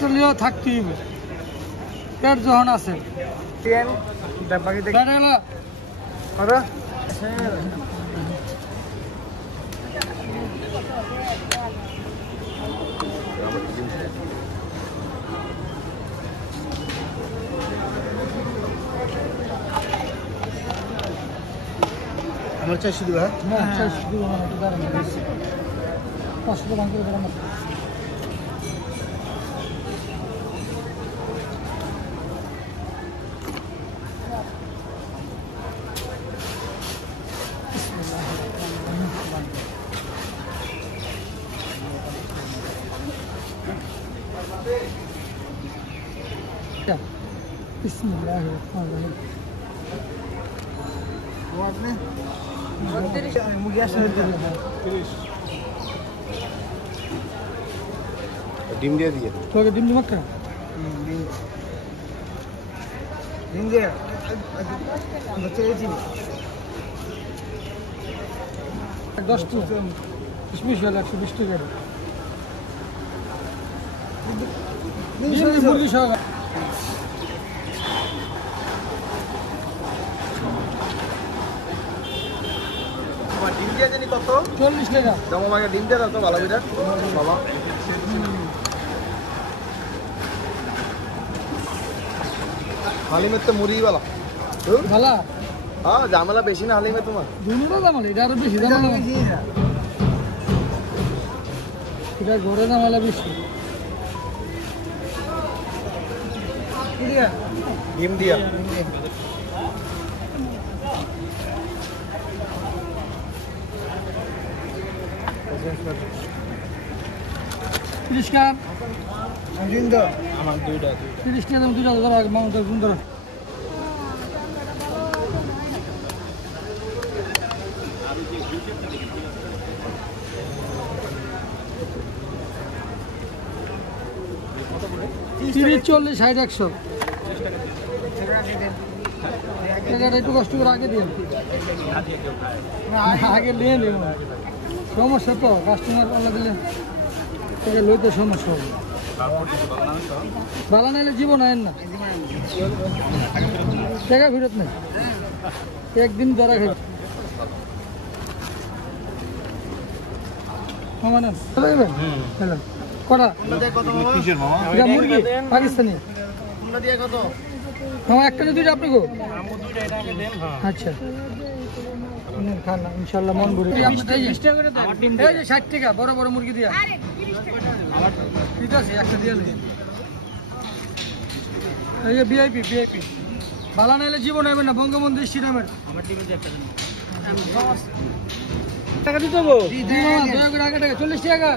চলিও থাকতেই পেট যখন আছে আমার 400 দিবা হ্যাঁ 400 দিব না একটু দাঁড়ান 500 ভাঙ করে দাঁড়ান Bismillahirrahmanirrahim. আপনি মুরগি আসলে ডিম দিয়ে দিয়ে তোকে ডিম দিমাক না ডিম দিয়ে বাচ্চা দিয়েছি 10 টা স্পেশাল 120 টাকা মুরগি সহ ডিম দিয়ে জানি কত 40 টাকা দাম আমাকে ডিম দিয়ে দাও তো ভালো বিরাট বাবা হালিমের তো মুরগি বালা ভালা হ্যাঁ জামেলা বেশি না হালিমে তোমার দুনিয়া জামালা এটা আরো বেশি জামালা এটা ঘরে জামালা বেশি ডিম দিয়া তিরিশটা আমার দুইটা 30 টাকা দাম 2 টাকা মামা তো সুন্দর তিরিশ 40 60 100 টাকাটা একটু কষ্ট করে আগে দিন আগে নিয়ে নিন সমস্যা তো কাস্টমার পাল্লা দিলে থেকে লইতে সমস্যা হবে ভালো নাইলে জীবন আইন না টাকা ফেরত নেই একদিন ধরা খাই কটা মুরগি পাকিস্তানি হ্যাঁ একটা দুইটা আপনি গো আচ্ছা খান ইনশাল্লাহ মন ভরে 60 টাকা বড় বড় মুরগি দিয়া ঠিক আছে একটা দিয়ে এই যে ভিআইপি ভালো নাইলে জীবন হবে না বঙ্গবন্ধু স্টেডিয়ামের টাকা দিতে হবে দয়া করে আগে টাকা 40 টাকা